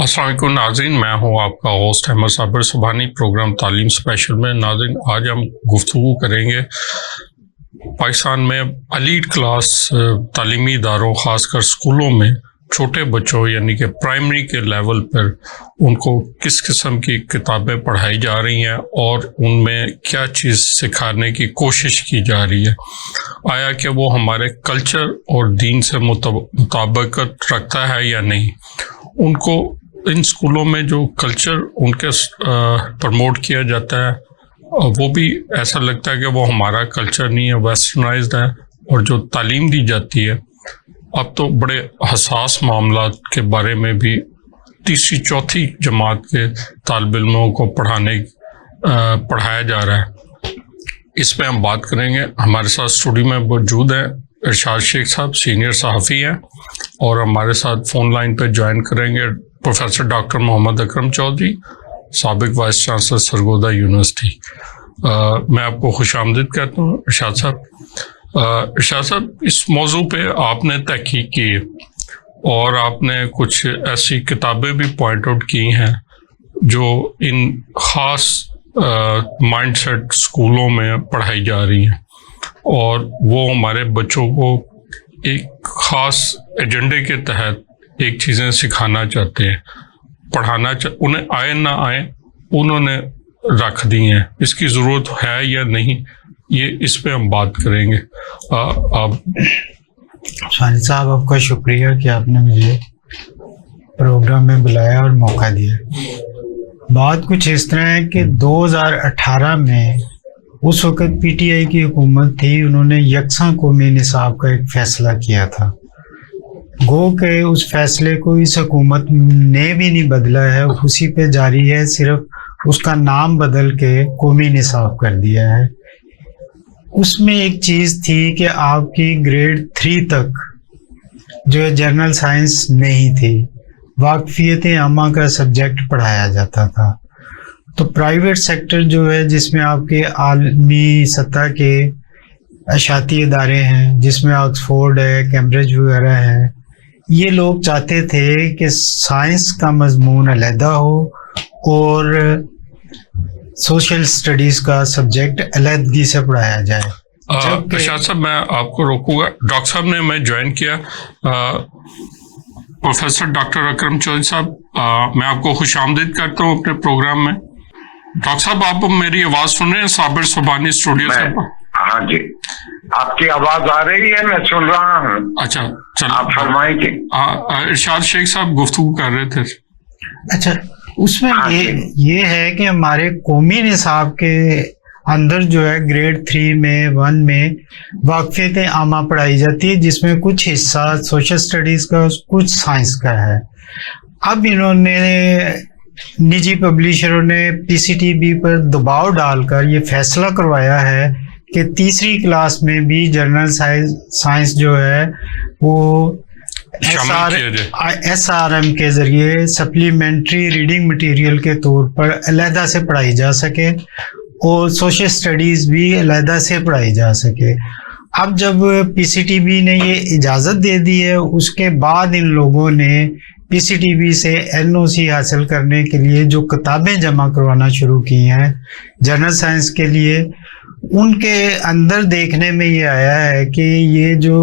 السلام علیکم ناظرین، میں ہوں آپ کا ہوسٹ احمد صابر سبحانی، پروگرام تعلیم اسپیشل میں۔ ناظرین، آج ہم گفتگو کریں گے پاکستان میں ایلیٹ کلاس تعلیمی اداروں، خاص کر سکولوں میں چھوٹے بچوں یعنی کہ پرائمری کے لیول پر ان کو کس قسم کی کتابیں پڑھائی جا رہی ہیں اور ان میں کیا چیز سکھانے کی کوشش کی جا رہی ہے، آیا کہ وہ ہمارے کلچر اور دین سے مطابقت رکھتا ہے یا نہیں۔ ان کو ان سکولوں میں جو کلچر ان کے پروموٹ کیا جاتا ہے وہ بھی ایسا لگتا ہے کہ وہ ہمارا کلچر نہیں ہے، ویسٹرنائزڈ ہے۔ اور جو تعلیم دی جاتی ہے اب تو بڑے حساس معاملات کے بارے میں بھی تیسری چوتھی جماعت کے طالب علموں کو پڑھایا جا رہا ہے۔ اس پہ ہم بات کریں گے۔ ہمارے ساتھ اسٹوڈیو میں موجود ہیں ارشاد شیخ صاحب، سینئر صحافی ہیں، اور ہمارے ساتھ فون لائن پہ جوائن کریں گے پروفیسر ڈاکٹر محمد اکرم چودھری، سابق وائس چانسلر سرگودا یونیورسٹی۔ میں آپ کو خوش آمدید کہتا ہوں ارشاد صاحب۔ ارشاد صاحب، اس موضوع پہ آپ نے تحقیق کی اور آپ نے کچھ ایسی کتابیں بھی پوائنٹ آؤٹ کی ہیں جو ان خاص مائنڈ سیٹ سکولوں میں پڑھائی جا رہی ہیں، اور وہ ہمارے بچوں کو ایک خاص ایجنڈے کے تحت ایک چیزیں سکھانا چاہتے ہیں، انہیں آئے نہ آئے انہوں نے رکھ دی ہیں۔ اس کی ضرورت ہے یا نہیں، یہ اس پہ ہم بات کریں گے۔ آپ شانی صاحب، آپ کا شکریہ کہ آپ نے مجھے پروگرام میں بلایا اور موقع دیا۔ بات کچھ اس طرح ہے کہ 2018 میں اس وقت پی ٹی آئی کی حکومت تھی، انہوں نے یکساں قومی نصاب کا ایک فیصلہ کیا تھا۔ گو کہ اس فیصلے کو اس حکومت نے بھی نہیں بدلا ہے، اسی پہ جاری ہے، صرف اس کا نام بدل کے قومی نصاب کر دیا ہے۔ اس میں ایک چیز تھی کہ آپ کی گریڈ 3 تک جو ہے جنرل سائنس نہیں تھی، واقفیت عامہ کا سبجیکٹ پڑھایا جاتا تھا۔ تو پرائیویٹ سیکٹر جو ہے، جس میں آپ کے عالمی سطح کے اشاعتی ادارے ہیں، جس میں آکسفورڈ ہے، کیمبرج وغیرہ ہے، یہ لوگ چاہتے تھے کہ سائنس کا مضمون علیحدہ ہو اور سوشل اسٹڈیز کا سبجیکٹ علیحدگی سے پڑھایا جائے۔ ارشاد صاحب، میں آپ کو روکوں گا۔ ڈاکٹر صاحب نے میں جوائن کیا، پروفیسر ڈاکٹر اکرم چودھری صاحب، میں آپ کو خوش آمدید کرتا ہوں اپنے پروگرام میں۔ ڈاکٹر صاحب، آپ میری آواز سن رہے ہیں؟ صابر سبحانی اسٹوڈیو سے۔ ہاں جی، آپ کی آواز آ رہی ہے، میں سن رہا ہوں۔ اچھا، چلو آپ فرمائیں گے۔ ارشاد شیخ صاحب گفتگو کر رہے تھے۔ اچھا، اس میں یہ ہے کہ ہمارے قومی نصاب کے اندر جو ہے گریڈ 3 میں 1 میں واقفیت عامہ پڑھائی جاتی ہے، جس میں کچھ حصہ سوشل اسٹڈیز کا، کچھ سائنس کا ہے۔ اب انہوں نے نجی پبلیشروں نے پی سی ٹی بی پر دباؤ ڈال کر یہ فیصلہ کروایا ہے کہ تیسری کلاس میں بھی جنرل سائنس جو ہے وہ ایس آر ایم کے ذریعے سپلیمنٹری ریڈنگ مٹیریل کے طور پر علیحدہ سے پڑھائی جا سکے اور سوشل اسٹڈیز بھی علیحدہ سے پڑھائی جا سکے۔ اب جب پی سی ٹی بی نے یہ اجازت دے دی ہے، اس کے بعد ان لوگوں نے پی سی ٹی بی سے این او سی حاصل کرنے کے لیے جو کتابیں جمع کروانا شروع کی ہیں جنرل سائنس کے لیے، ان کے اندر دیکھنے میں یہ آیا ہے کہ یہ جو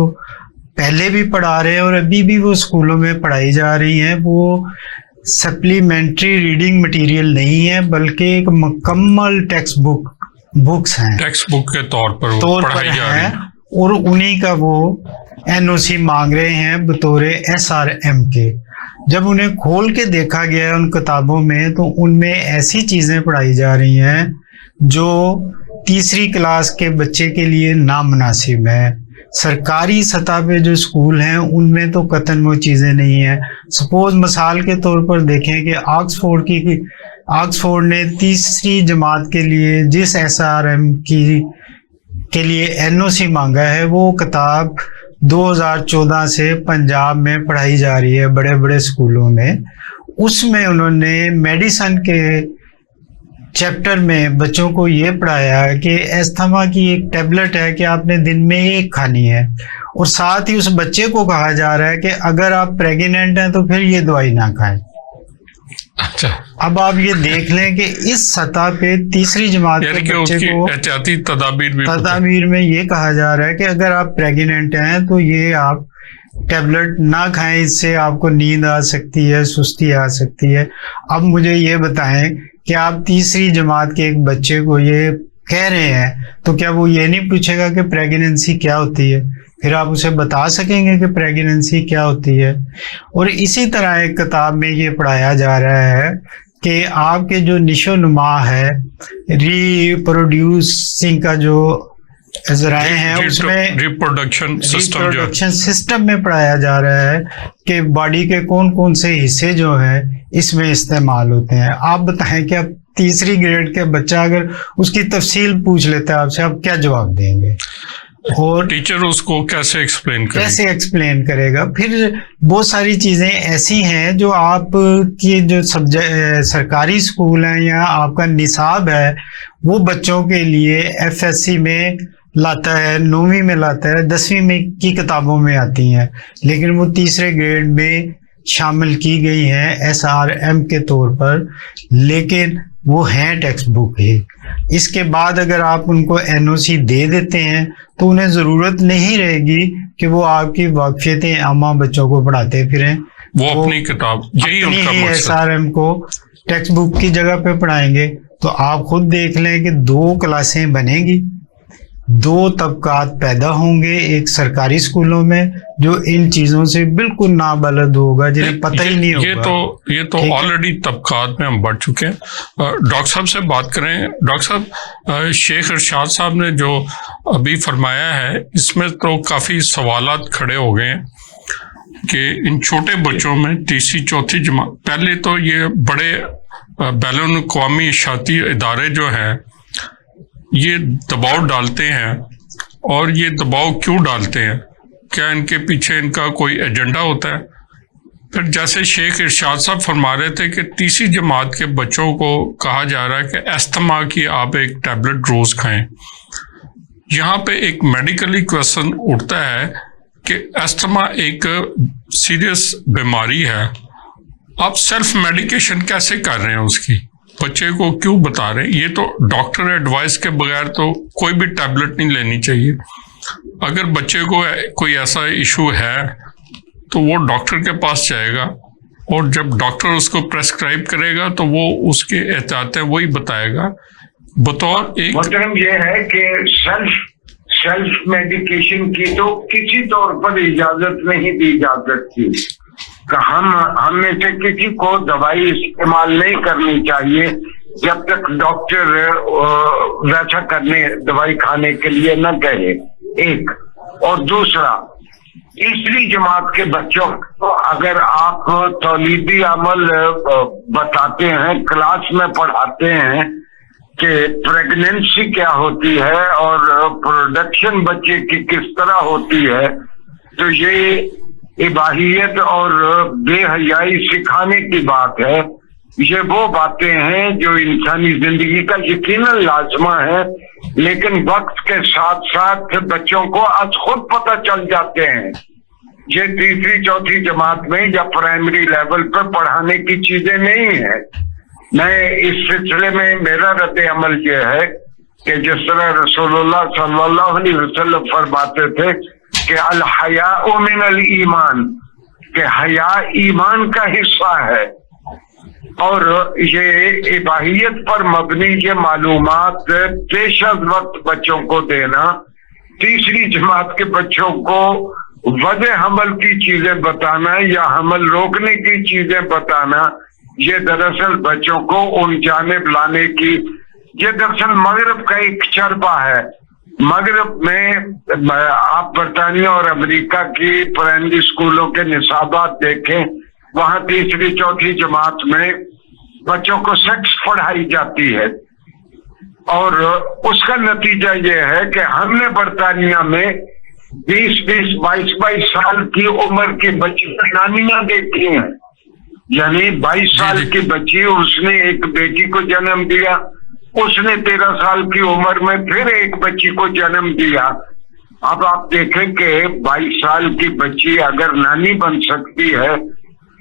پہلے بھی پڑھا رہے ہیں اور ابھی بھی وہ اسکولوں میں پڑھائی جا رہی ہیں، وہ سپلیمنٹری ریڈنگ مٹیریل نہیں ہے، بلکہ ایک مکمل ٹیکسٹ بکس ہیں، ٹیکسٹ بک کے طور پر پڑھائی جا رہی ہیں، اور انہی کا وہ این او سی مانگ رہے ہیں بطور ایس آر ایم کے۔ جب انہیں کھول کے دیکھا گیا ان کتابوں میں، تو ان میں ایسی چیزیں پڑھائی جا رہی ہیں جو تیسری کلاس کے بچے کے لیے نامناسب ہے۔ سرکاری سطح پہ جو اسکول ہیں ان میں تو قطعاً وہ چیزیں نہیں ہیں۔ سپوز مثال کے طور پر دیکھیں کہ آکسفورڈ نے تیسری جماعت کے لیے جس ایس آر ایم کے لیے این او سی مانگا ہے، وہ کتاب 2014 سے پنجاب میں پڑھائی جا رہی ہے بڑے بڑے اسکولوں میں۔ اس میں انہوں نے میڈیسن کے چیپٹر میں بچوں کو یہ پڑھایا کہ ایستھما کی ایک ٹیبلٹ ہے کہ آپ نے دن میں 1 کھانی ہے، اور ساتھ ہی اس بچے کو کہا جا رہا ہے کہ اگر آپ پریگننٹ ہیں تو پھر یہ دوائی نہ کھائیں۔ اچھا، اب آپ یہ دیکھ لیں کہ اس سطح پہ تیسری جماعت یعنی کہ کے اس بچے کی کو احتیاطی تدابیر بھی تدابیر میں یہ کہا جا رہا ہے کہ اگر آپ پریگننٹ ہیں تو یہ آپ ٹیبلٹ نہ کھائیں، اس سے آپ کو نیند آ سکتی ہے، سستی آ سکتی ہے۔ اب مجھے یہ بتائیں کہ آپ تیسری جماعت کے ایک بچے کو یہ کہہ رہے ہیں تو کیا وہ یہ نہیں پوچھے گا کہ پریگننسی کیا ہوتی ہے؟ پھر آپ اسے بتا سکیں گے کہ پریگننسی کیا ہوتی ہے؟ اور اسی طرح ایک کتاب میں یہ پڑھایا جا رہا ہے کہ آپ کے جو نشو نما ہے، ری پروڈیوسنگ کا جو ذرائع ہیں، اس میں ریپروڈکشن سسٹم جو ریپروڈکشن سسٹم میں پڑھایا جا رہا ہے کہ باڈی کے کون کون سے حصے جو ہیں اس میں استعمال ہوتے ہیں۔ آپ بتائیں کہ اب تیسری گریڈ کے بچہ اگر اس کی تفصیل پوچھ لیتا ہے آپ سے، آپ کیا جواب دیں گے؟ اور ٹیچر اس کو کیسے ایکسپلین کرے گا؟ پھر بہت ساری چیزیں ایسی ہیں جو آپ کی جو سرکاری اسکول ہیں یا آپ کا نصاب ہے وہ بچوں کے لیے ایف ایس سی میں لاتا ہے، 9ویں میں لاتا ہے، 10ویں میں کی کتابوں میں آتی ہیں، لیکن وہ تیسرے گریڈ میں شامل کی گئی ہیں SRM کے طور پر، لیکن وہ ہیں ٹیکسٹ بک ہی۔ اس کے بعد اگر آپ ان کو NOC دے دیتے ہیں تو انہیں ضرورت نہیں رہے گی کہ وہ آپ کی واقفیتیں عامہ بچوں کو پڑھاتے پھریں، وہ اپنی کتاب، یہی ان کا مقصد۔ SRM کو ٹیکسٹ بک کی جگہ پہ پڑھائیں گے تو آپ خود دیکھ لیں کہ 2 کلاسیں بنیں گی، 2 طبقات پیدا ہوں گے ایک سرکاری اسکولوں میں جو ان چیزوں سے بالکل نابلد ہوگا، جنہیں پتہ ہی نہیں ہوگا۔ یہ تو آلریڈی طبقات میں ہم بڑھ چکے ہیں۔ ڈاکٹر صاحب سے بات کریں۔ ڈاکٹر صاحب، شیخ ارشاد صاحب نے جو ابھی فرمایا ہے اس میں تو کافی سوالات کھڑے ہو گئے ہیں کہ ان چھوٹے بچوں میں تیسری چوتھی جماعت، پہلے تو یہ بڑے بین الاقوامی اشاعتی ادارے جو ہیں یہ دباؤ ڈالتے ہیں، اور یہ دباؤ کیوں ڈالتے ہیں؟ کیا ان کے پیچھے ان کا کوئی ایجنڈا ہوتا ہے؟ پھر جیسے شیخ ارشاد صاحب فرما رہے تھے کہ تیسری جماعت کے بچوں کو کہا جا رہا ہے کہ استھما کی آپ ایک ٹیبلٹ روز کھائیں۔ یہاں پہ ایک میڈیکلی کویسچن اٹھتا ہے کہ استھما ایک سیریس بیماری ہے، آپ سیلف میڈیکیشن کیسے کر رہے ہیں اس کی؟ بچے کو کیوں بتا رہے ہیں؟ یہ تو ڈاکٹر ایڈوائس کے بغیر تو کوئی بھی ٹیبلٹ نہیں لینی چاہیے۔ اگر بچے کو کوئی ایسا ایشو ہے تو وہ ڈاکٹر کے پاس جائے گا، اور جب ڈاکٹر اس کو پریسکرائب کرے گا تو وہ اس کے احتیاطیں وہی بتائے گا۔ بطور ایک مطلب یہ ہے کہ سیلف میڈیکیشن کی تو کسی طور پر اجازت نہیں دی جا سکتی کہ ہم میں سے کسی کو دوائی استعمال نہیں کرنی چاہیے جب تک ڈاکٹر ویسا دوائی کھانے کے لیے نہ کہے، ایک۔ اور دوسرا، تیسری جماعت کے بچوں کو اگر آپ تولیدی عمل بتاتے ہیں، کلاس میں پڑھاتے ہیں کہ پریگننسی کیا ہوتی ہے اور پروڈکشن بچے کی کس طرح ہوتی ہے، تو یہ اباحیت اور بے حیائی سکھانے کی بات ہے۔ یہ وہ باتیں ہیں جو انسانی زندگی کا یقیناً لازمہ ہے، لیکن وقت کے ساتھ ساتھ بچوں کو از خود پتہ چل جاتے ہیں۔ یہ تیسری چوتھی جماعت میں یا پرائمری لیول پر پڑھانے کی چیزیں نہیں ہیں۔ میں اس سلسلے میں میرا رد عمل یہ ہے کہ جس طرح رسول اللہ صلی اللہ علیہ وسلم فرماتے تھے کہ الحیاء من الایمان، کہ حیا ایمان کا حصہ ہے، اور یہ اباحیت پر مبنی یہ معلومات پیش از وقت بچوں کو دینا، تیسری جماعت کے بچوں کو وضع حمل کی چیزیں بتانا یا حمل روکنے کی چیزیں بتانا، یہ دراصل بچوں کو ان جانب لانے کی، یہ دراصل مغرب کا ایک چربہ ہے۔ مغرب میں آپ برطانیہ اور امریکہ کی پرائمری اسکولوں کے نصابات دیکھیں، وہاں تیسری چوتھی جماعت میں بچوں کو سیکس پڑھائی جاتی ہے، اور اس کا نتیجہ یہ ہے کہ ہم نے برطانیہ میں 22 سال کی عمر کی بچی نانیاں دیکھی ہیں، یعنی 22 سال کی بچی، اس نے ایک بیٹی کو جنم دیا، اس نے 13 سال کی عمر میں پھر ایک بچی کو جنم دیا۔ اب آپ دیکھیں کہ 22 سال کی بچی اگر نانی بن سکتی ہے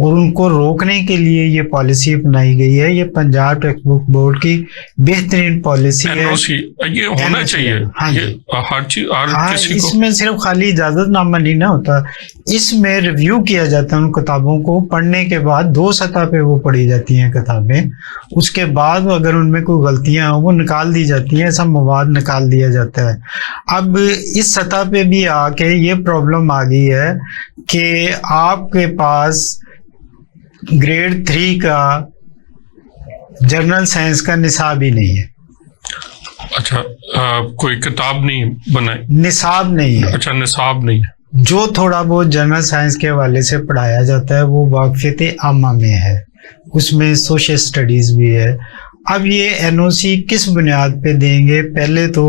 اور ان کو روکنے کے لیے یہ پالیسی اپنائی گئی ہے. یہ پنجاب ٹیکسٹ بک بورڈ کی بہترین پالیسی ہے. یہ ہونا چاہیے. ہاں جی, ہر چیز کسی اس کو میں صرف خالی اجازت نامہ نہیں نہ ہوتا, اس میں ریویو کیا جاتا ہے ان کتابوں کو. پڑھنے کے بعد 2 سطح پہ وہ پڑھی جاتی ہیں کتابیں. اس کے بعد اگر ان میں کوئی غلطیاں ہوں وہ نکال دی جاتی ہیں, ایسا مواد نکال دیا جاتا ہے. اب اس سطح پہ بھی آ کے یہ پرابلم آ گئی ہے کہ آپ کے پاس گریڈ 3 کا جنرل سائنس کا نصاب ہی نہیں ہے. اچھا, کوئی کتاب نہیں بنائی, نصاب نہیں ہے. اچھا, نصاب نہیں ہے. جو تھوڑا بہت جنرل سائنس کے حوالے سے پڑھایا جاتا ہے وہ واقفیت عامہ میں ہے, اس میں سوشل اسٹڈیز بھی ہے. اب یہ NOC کس بنیاد پہ دیں گے؟ پہلے تو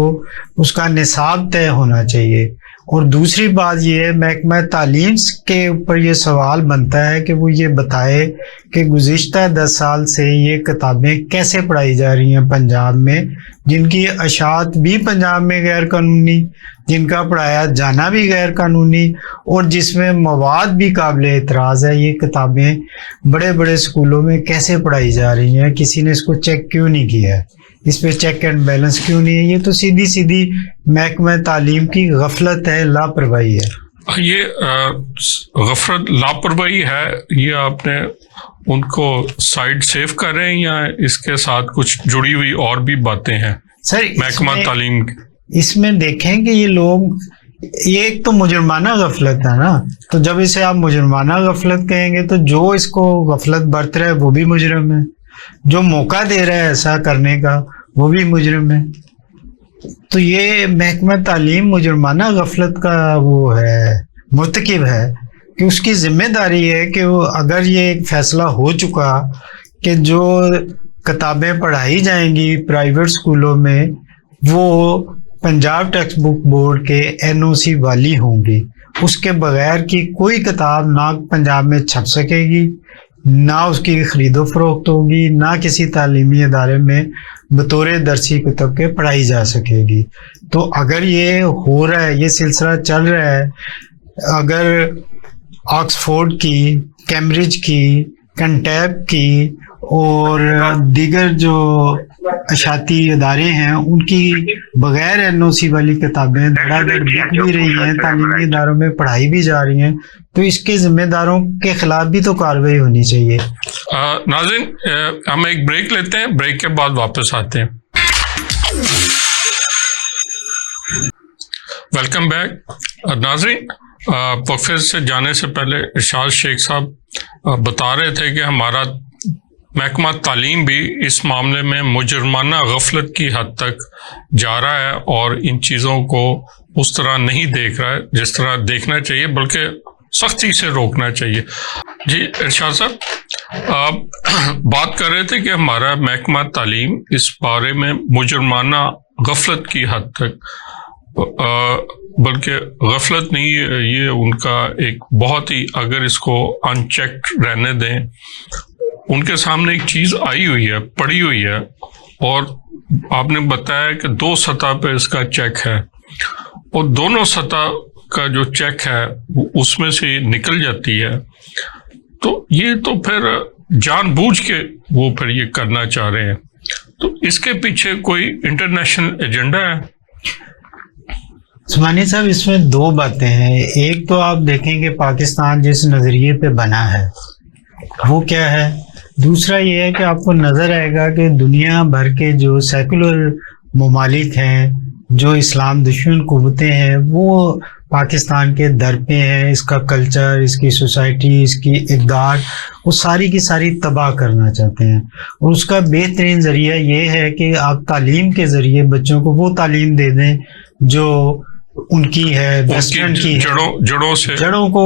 اس کا نصاب طے ہونا چاہیے, اور دوسری بات یہ ہے محکمہ تعلیم کے اوپر یہ سوال بنتا ہے کہ وہ یہ بتائے کہ گزشتہ 10 سال سے یہ کتابیں کیسے پڑھائی جا رہی ہیں پنجاب میں, جن کی اشاعت بھی پنجاب میں غیر قانونی, جن کا پڑھایا جانا بھی غیر قانونی, اور جس میں مواد بھی قابل اعتراض ہے. یہ کتابیں بڑے بڑے اسکولوں میں کیسے پڑھائی جا رہی ہیں؟ کسی نے اس کو چیک کیوں نہیں کیا ہے؟ اس پہ چیک اینڈ بیلنس کیوں نہیں ہے؟ یہ تو سیدھی محکمہ تعلیم کی غفلت ہے, لاپرواہی ہے. یہ غفلت لاپرواہی ہے. یہ آپ نے ان کو سائڈ سیو کر رہے ہیں یا اس کے ساتھ کچھ جڑی ہوئی اور بھی باتیں ہیں سر محکمہ تعلیم کی؟ اس میں دیکھیں کہ یہ لوگ, یہ ایک تو مجرمانہ غفلت ہے نا, تو جب اسے آپ مجرمانہ غفلت کہیں گے تو جو اس کو غفلت برت رہا ہے وہ بھی مجرم ہے, جو موقع دے رہا ہے ایسا کرنے کا وہ بھی مجرم ہے. تو یہ محکمہ تعلیم مجرمانہ غفلت کا وہ ہے, مرتکب ہے, کہ اس کی ذمہ داری ہے کہ وہ اگر یہ ایک فیصلہ ہو چکا کہ جو کتابیں پڑھائی جائیں گی پرائیویٹ اسکولوں میں وہ پنجاب ٹیکسٹ بک بورڈ کے NOC والی ہوں گی, اس کے بغیر کی کوئی کتاب نہ پنجاب میں چھپ سکے گی, نہ اس کی خرید و فروخت ہوگی, نہ کسی تعلیمی ادارے میں بطور درسی کتب کے پڑھائی جا سکے گی. تو اگر یہ ہو رہا ہے, یہ سلسلہ چل رہا ہے, اگر آکسفورڈ کی, کیمبرج کی, کنٹیب کی اور دیگر جو اشاعتی ادارے ہیں ان کی بغیر NOC والی کتابیں دھڑا دھڑ بک بھی رہی ہیں, تعلیمی اداروں میں پڑھائی بھی جا رہی ہیں, تو اس کے ذمہ داروں کے خلاف بھی تو کارروائی ہونی چاہیے. ناظرین, ہم ایک بریک لیتے ہیں, بریک کے بعد واپس آتے ہیں. Welcome back. ناظرین, وقفے سے جانے سے پہلے ارشاد شیخ صاحب بتا رہے تھے کہ ہمارا محکمہ تعلیم بھی اس معاملے میں مجرمانہ غفلت کی حد تک جا رہا ہے اور ان چیزوں کو اس طرح نہیں دیکھ رہا ہے جس طرح دیکھنا چاہیے, بلکہ سختی سے روکنا چاہیے. جی ارشاد صاحب, آپ بات کر رہے تھے کہ ہمارا محکمہ تعلیم اس بارے میں مجرمانہ غفلت کی حد تک, بلکہ غفلت نہیں, یہ ان کا ایک بہت ہی, اگر اس کو ان چیکڈ رہنے دیں, ان کے سامنے ایک چیز آئی ہوئی ہے, پڑی ہوئی ہے, اور آپ نے بتایا کہ 2 سطح پہ اس کا چیک ہے, اور دونوں سطح کا جو چیک ہے اس میں سے نکل جاتی ہے. تو یہ تو پھر جان بوجھ کے وہ پھر یہ کرنا چاہ رہے ہیں. تو اس کے پیچھے کوئی انٹرنیشنل ایجنڈا ہے؟ عثمانی صاحب, اس میں 2 باتیں ہیں. ایک تو آپ دیکھیں کہ پاکستان جس نظریے پہ بنا ہے وہ کیا ہے, دوسرا یہ ہے کہ آپ کو نظر آئے گا کہ دنیا بھر کے جو سیکولر ممالک ہیں, جو اسلام دشمن قوتیں ہیں, وہ پاکستان کے در پہ ہیں. اس کا کلچر, اس کی سوسائٹی, اس کی اقدار, وہ ساری کی ساری تباہ کرنا چاہتے ہیں. اور اس کا بہترین ذریعہ یہ ہے کہ آپ تعلیم کے ذریعے بچوں کو وہ تعلیم دے دیں جو ان کی ہے, ویسٹرن کی جڑوں کو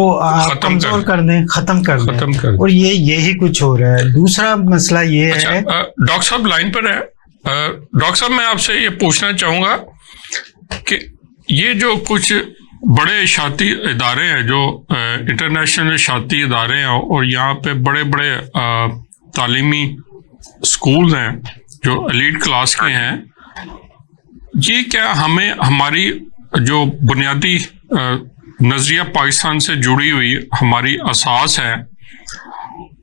کمزور کر دیں, ختم کر دیں. اور یہی کچھ ہو رہا ہے. دوسرا مسئلہ یہ ہے, ڈاکٹر صاحب لائن پر ہے. ڈاکٹر صاحب, میں آپ سے یہ پوچھنا چاہوں گا کہ یہ جو کچھ بڑے اشاعتی ادارے ہیں, جو انٹرنیشنل اشاعتی ادارے ہیں, اور یہاں پہ بڑے بڑے تعلیمی اسکول ہیں جو ایلیٹ کلاس کے ہیں, یہ کیا ہمیں ہماری جو بنیادی نظریہ پاکستان سے جڑی ہوئی ہماری اساس ہے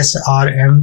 SRM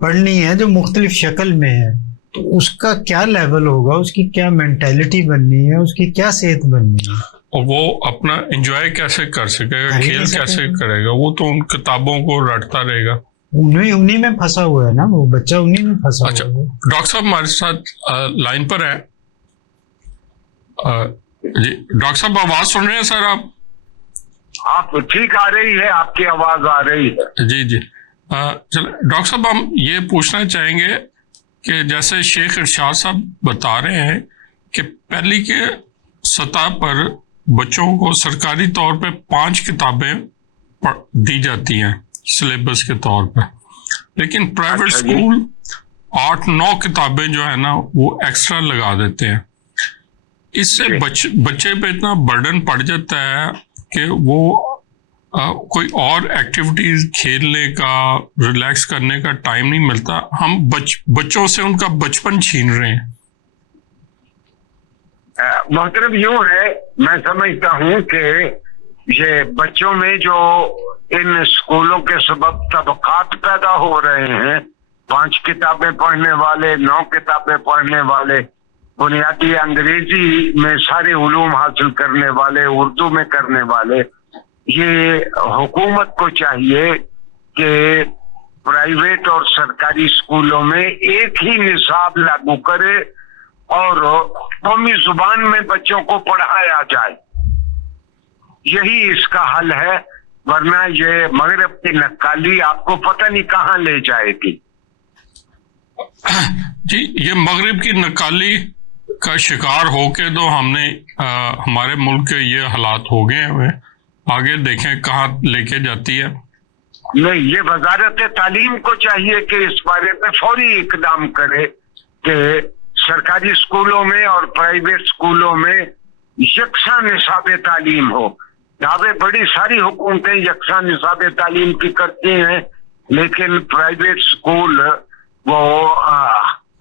پڑھنی ہے جو مختلف شکل میں ہے، تو اس کا کیا لیول ہوگا، اس کی کیا مینٹیلٹی بننی ہے، اس کی کیا صحت بننی ہے، اور وہ اپنا انجوائے کیسے کر سکے گا، کھیل کیسے کرے گا، وہ تو ان کتابوں کو رٹتا رہے گا، انہیں میں پھنسا ہوا ہے نا، وہ بچہ انہیں میں پھنسا اچھا ہوا ہے۔ ڈاکٹر صاحب ہمارے ساتھ لائن پر ہیں، جی ڈاکٹر صاحب آواز سن رہے ہیں سر آپ ٹھیک آ رہی ہے، آپ کی آواز آ رہی ہے؟ جی جی چلیں ڈاکٹر صاحب ہم یہ پوچھنا چاہیں گے کہ جیسے شیخ ارشاد صاحب بتا رہے ہیں کہ پہلی کے سطح پر بچوں کو سرکاری طور پہ 5 کتابیں دی جاتی ہیں سلیبس کے طور پہ، لیکن پرائیویٹ اسکول 8-9 کتابیں جو ہے نا وہ ایکسٹرا لگا دیتے ہیں۔ اس سے بچے پہ اتنا برڈن پڑ جاتا ہے کہ وہ کوئی اور ایکٹیویٹیز کھیلنے کا، ریلیکس کرنے کا ٹائم نہیں ملتا، ہم بچوں سے ان کا بچپن چھین رہے ہیں۔ محترم یوں ہے، میں سمجھتا ہوں کہ یہ بچوں میں جو ان اسکولوں کے سبب طبقات پیدا ہو رہے ہیں، 5 کتابیں پڑھنے والے، 9 کتابیں پڑھنے والے، بنیادی انگریزی میں سارے علوم حاصل کرنے والے، اردو میں کرنے والے، یہ حکومت کو چاہیے کہ پرائیویٹ اور سرکاری اسکولوں میں ایک ہی نصاب لاگو کرے اور قومی زبان میں بچوں کو پڑھایا جائے، یہی اس کا حل ہے، ورنہ یہ مغرب کی نقالی آپ کو پتہ نہیں کہاں لے جائے گی۔ جی یہ مغرب کی نقالی کا شکار ہو کے تو ہم نے ہمارے ملک کے یہ حالات ہو گئے ہیں، آگے دیکھیں کہاں لے کے جاتی ہے۔ نہیں، یہ وزارت تعلیم کو چاہیے کہ اس بارے میں فوری اقدام کرے کہ سرکاری اسکولوں میں اور پرائیویٹ اسکولوں میں یکساں نصاب تعلیم ہو۔ دعوے بڑی ساری حکومتیں یکساں نصاب تعلیم کی کرتی ہیں، لیکن پرائیویٹ اسکول وہ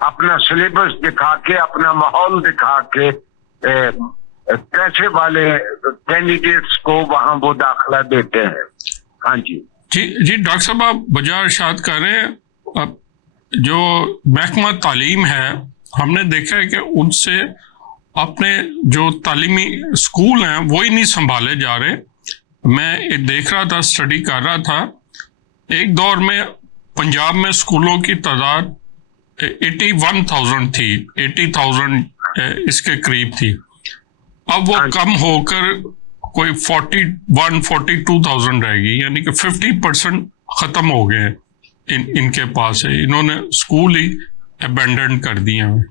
اپنا سلیبس دکھا کے، اپنا ماحول دکھا کے پیسے والے کینڈیڈیٹس کو وہاں وہ داخلہ دیتے ہیں۔ ہاں جی جی ڈاکٹر صاحب آپ بجا ارشاد کر رہے ہیں، جو محکمہ تعلیم ہے ہم نے دیکھا ہے کہ ان سے اپنے جو تعلیمی اسکول ہیں وہی نہیں سنبھالے جا رہے۔ میں دیکھ رہا تھا، اسٹڈی کر رہا تھا، ایک دور میں پنجاب میں اسکولوں کی تعداد 81,000 تھی، 80,000 اس کے قریب تھی، اب وہ کم ہو کر کوئی 41-42,000 رہ گئی، یعنی کہ 50% ختم ہو گئے ان کے پاس ہے، انہوں نے اسکول ہی ابینڈن کر دیا ہے،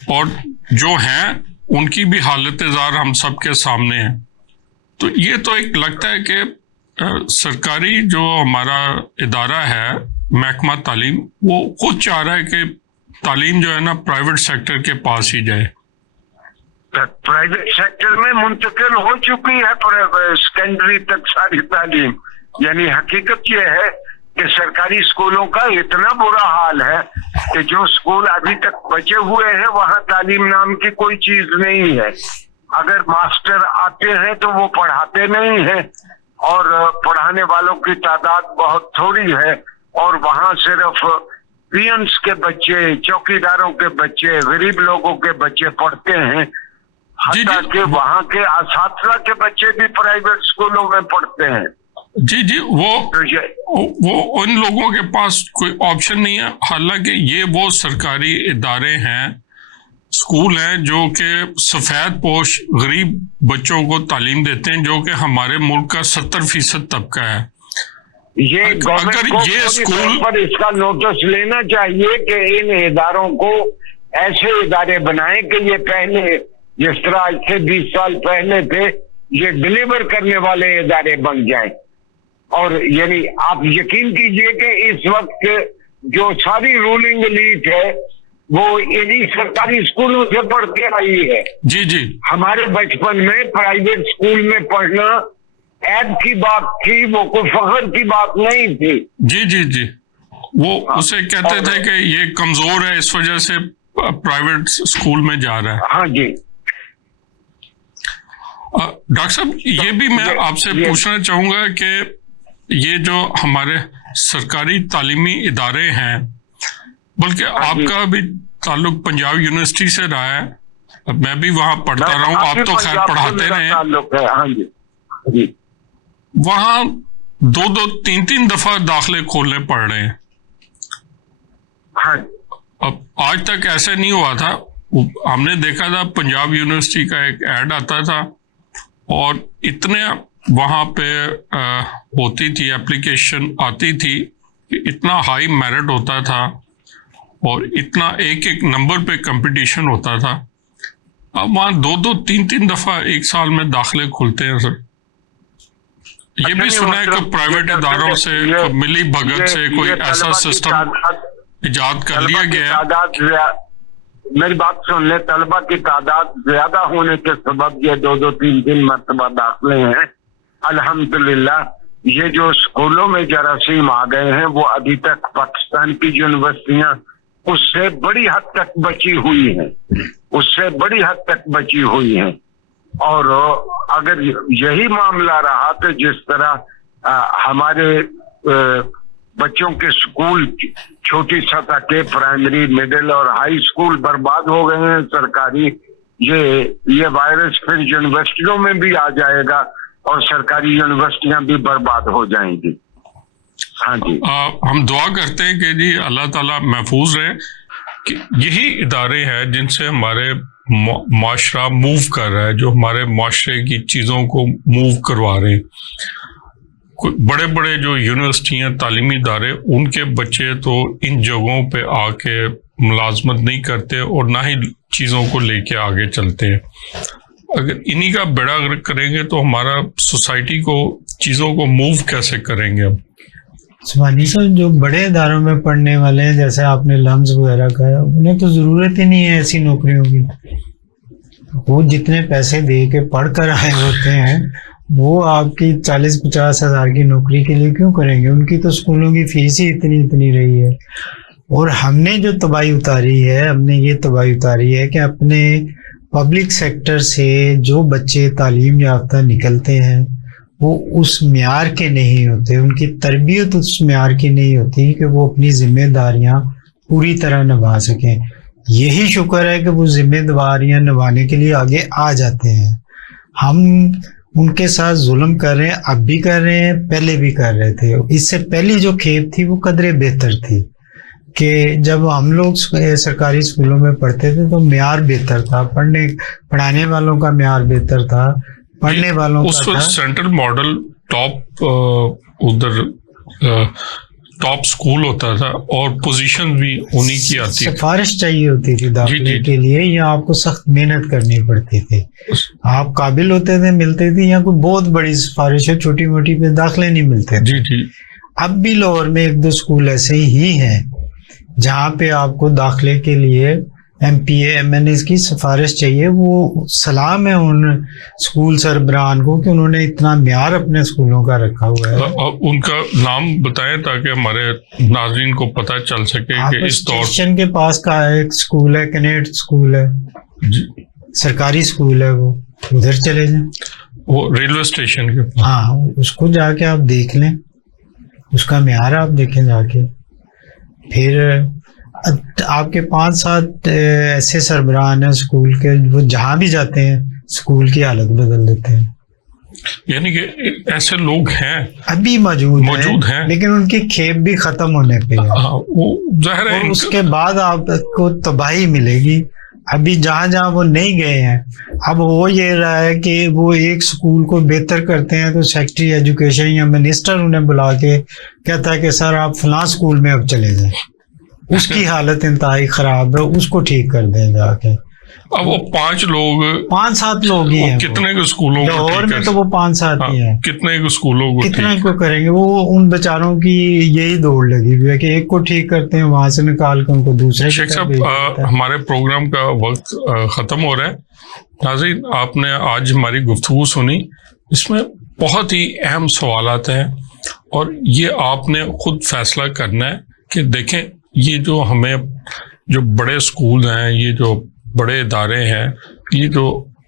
اور جو ہیں ان کی بھی حالت زار ہم سب کے سامنے ہے۔ تو یہ تو ایک لگتا ہے کہ سرکاری جو ہمارا ادارہ ہے محکمہ تعلیم، وہ خود چاہ رہا ہے کہ تعلیم جو ہے نا پرائیویٹ سیکٹر کے پاس ہی جائے۔ پرائیویٹ سیکٹر میں منتقل ہو چکی ہے سیکنڈری تک ساری تعلیم، یعنی حقیقت یہ ہے کہ سرکاری اسکولوں کا اتنا برا حال ہے کہ جو اسکول ابھی تک بچے ہوئے ہیں وہاں تعلیم نام کی کوئی چیز نہیں ہے، اگر ماسٹر آتے ہیں تو وہ پڑھاتے نہیں ہیں، اور پڑھانے والوں کی تعداد بہت تھوڑی ہے، اور وہاں صرف پینس کے بچے، چوکیداروں کے بچے، غریب لوگوں کے بچے پڑھتے ہیں، حتیٰ کہ وہاں کے اساتذہ کے بچے بھی پرائیویٹ اسکولوں میں پڑھتے ہیں۔ جی وہ ان لوگوں کے پاس کوئی آپشن نہیں ہے، حالانکہ یہ وہ سرکاری ادارے ہیں، اسکول ہیں جو کہ سفید پوش غریب بچوں کو تعلیم دیتے ہیں، جو کہ ہمارے ملک کا 70% طبقہ ہے۔ اگر یہ اسکول پر اس کا نوٹس لینا چاہیے کہ ان اداروں کو ایسے ادارے بنائیں کہ یہ پہلے جس طرح آج سے 20 سال پہلے تھے، یہ ڈلیور کرنے والے ادارے بن جائیں، اور یعنی آپ یقین کیجئے کہ اس وقت جو ساری رولنگ ایلیٹ ہے وہ انہی سرکاری اسکولوں سے پڑھ کے آئی ہے۔ جی ہمارے بچپن میں پرائیویٹ اسکول میں پڑھنا عیب کی بات تھی، وہ کوئی فخر کی بات نہیں تھی۔ جی وہ اسے کہتے تھے کہ یہ کمزور ہے اس وجہ سے پرائیویٹ اسکول میں جا رہا ہے۔ ہاں جی ڈاکٹر صاحب یہ بھی میں آپ سے پوچھنا چاہوں گا کہ یہ جو ہمارے سرکاری تعلیمی ادارے ہیں، بلکہ آپ کا بھی تعلق پنجاب یونیورسٹی سے رہا ہے، میں بھی وہاں پڑھتا رہا ہوں، آپ تو خیر پڑھاتے رہے ہیں، ہاں جی، وہاں 2-3 دفعہ داخلے کھولنے پڑ رہے ہیں. ہاں اب آج تک ایسے نہیں ہوا تھا. ہم نے دیکھا تھا پنجاب یونیورسٹی کا ایک ایڈ آتا تھا اور اتنے وہاں پہ ہوتی تھی اپلیکیشن آتی تھی کہ اتنا ہائی میرٹ ہوتا تھا اور اتنا ایک نمبر پہ کمپٹیشن ہوتا تھا. اب وہاں 2-3 دفعہ ایک سال میں داخلے کھلتے ہیں سر. یہ بھی سنا ہے کہ پرائیویٹ اداروں سے ملی بھگت سے کوئی ایسا سسٹم ایجاد کر لیا گیا ہے. میری بات سن لیں، طلبہ کی تعداد زیادہ ہونے کے سبب یہ 2-3 مرتبہ داخلے ہیں. الحمدللہ یہ جو اسکولوں میں جراثیم آ گئے ہیں وہ ابھی تک پاکستان کی یونیورسٹیاں اس سے بڑی حد تک بچی ہوئی ہیں، اور اگر یہی معاملہ رہا تو جس طرح ہمارے بچوں کے اسکول چھوٹی سطح کے پرائمری، مڈل اور ہائی اسکول برباد ہو گئے ہیں سرکاری، یہ وائرس پھر یونیورسٹیوں میں بھی آ جائے گا اور سرکاری یونیورسٹیاں بھی برباد ہو جائیں گی. ہاں جی، ہم دعا کرتے ہیں کہ جی اللہ تعالیٰ محفوظ رہے، کہ یہی ادارے ہیں جن سے ہمارے معاشرہ موو کر رہا ہے، جو ہمارے معاشرے کی چیزوں کو موو کروا رہے ہیں. بڑے بڑے جو یونیورسٹیاں، تعلیمی ادارے، ان کے بچے تو ان جگہوں پہ آ کے ملازمت نہیں کرتے اور نہ ہی چیزوں کو لے کے آگے چلتے ہیں. اگر انہی کا بیڑا کریں گے تو ہمارا سوسائٹی کو چیزوں کو موو کیسے کریں گے؟ سبحانی صاحب، جو بڑے اداروں میں پڑھنے والے ہیں، جیسے آپ نے لمز وغیرہ کہا، انہیں تو ضرورت ہی نہیں ہے ایسی نوکریوں کی. وہ جتنے پیسے دے کے پڑھ کر آئے ہوتے ہیں وہ آپ کی 40-50 ہزار کی نوکری کے لیے کیوں کریں گے؟ ان کی تو اسکولوں کی فیس ہی اتنی رہی ہے. اور ہم نے جو تباہی اتاری ہے، ہم نے یہ تباہی اتاری ہے کہ اپنے پبلک سیکٹر سے جو بچے تعلیم یافتہ نکلتے ہیں وہ اس معیار کے نہیں ہوتے، ان کی تربیت اس معیار کی نہیں ہوتی کہ وہ اپنی ذمہ داریاں پوری طرح نبھا سکیں. یہی شکر ہے کہ وہ ذمہ داریاں نبھانے کے لیے آگے آ جاتے ہیں. ہم ان کے ساتھ ظلم کر رہے ہیں، اب بھی کر رہے ہیں، پہلے بھی کر رہے تھے. اس سے پہلی جو کھیپ تھی وہ قدرے بہتر تھی کہ جب ہم لوگ سرکاری اسکولوں میں پڑھتے تھے تو معیار بہتر تھا، پڑھانے والوں کا معیار بہتر تھا، پڑھنے والوں اس کا وقت سینٹرل ماڈل ادھر ٹاپ سکول ہوتا تھا اور پوزیشن بھی انہی کی آتی تھی. سفارش چاہیے ہوتی تھی داخلے کے لیے، یا آپ کو سخت محنت کرنی پڑتی تھی. آپ قابل ہوتے تھے، ملتے تھے، یا کوئی بہت بڑی سفارش ہے چھوٹی موٹی پہ داخلے نہیں ملتے تھے. جی. اب بھی لاہور میں 1-2 اسکول ایسے ہی ہیں جہاں پہ آپ کو داخلے کے لیے MPA MNS کی سفارش چاہیے. وہ سلام ہے ان اسکول سربراہان کو کہ انہوں نے اتنا معیار اپنے اسکولوں کا رکھا ہوا ہے. ان کا نام بتائیں تاکہ ہمارے ناظرین کو پتہ چل سکے کہ اس دور اسٹیشن کے پاس کا ایک اسکول ہے، کینیڈ اسکول ہے، سرکاری اسکول ہے، وہ ادھر چلے جائیں، وہ ریلوے اسٹیشن کے پاس. ہاں، اس کو جا کے آپ دیکھ لیں، اس کا معیار آپ دیکھیں جا کے. پھر آپ کے 5-7 ایسے سربراہان ہیں اسکول کے، وہ جہاں بھی جاتے ہیں اسکول کی حالت بدل دیتے ہیں. یعنی کہ ایسے لوگ ہیں ابھی موجود ہیں، لیکن ان کی کھیپ بھی ختم ہونے پہ ہے. وہ ظاہر ہے، اور اس کے بعد آپ کو تباہی ملے گی. ابھی جہاں وہ نہیں گئے ہیں، اب وہ یہ رہا ہے کہ وہ ایک اسکول کو بہتر کرتے ہیں تو سیکرٹری ایجوکیشن یا منسٹر انہیں بلا کے کہتا ہے کہ سر آپ فلاں اسکول میں اب چلے جائیں. اس کی حالت انتہائی خراب ہے، اس کو ٹھیک کر دیں جا کے. اب وہ 5-7 لوگ ہی ہیں. کتنے کے اسکولوں کو لاہور میں تو وہ 5-7 ہی ہیں. کتنے کے اسکولوں کو کتنے کو کریں گے؟ وہ ان بیچاروں کی یہی دوڑ لگی ہوئی ہے کہ ایک کو ٹھیک کرتے ہیں، وہاں سے نکال کے ان کو دوسرے. شیخ صاحب، ہمارے پروگرام کا وقت ختم ہو رہا ہے. ناظرین، آپ نے آج ہماری گفتگو سنی، اس میں بہت ہی اہم سوالات ہیں اور یہ آپ نے خود فیصلہ کرنا ہے کہ دیکھیں یہ جو ہمیں جو بڑے اسکول ہیں، یہ جو بڑے ادارے ہیں، یہ جو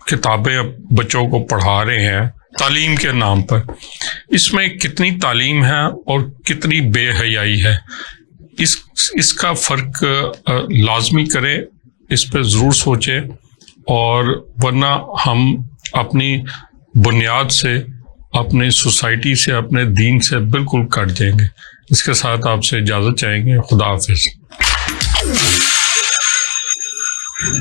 کتابیں بچوں کو پڑھا رہے ہیں، تعلیم کے نام پر. اس میں کتنی تعلیم ہے اور کتنی بے حیائی ہے، اس کا فرق لازمی کریں، اس پہ ضرور سوچیں، اور ورنہ ہم اپنی بنیاد سے، اپنی سوسائٹی سے، اپنے دین سے بالکل کٹ جائیں گے. اس کے ساتھ آپ سے اجازت چاہیں گے. خدا حافظ.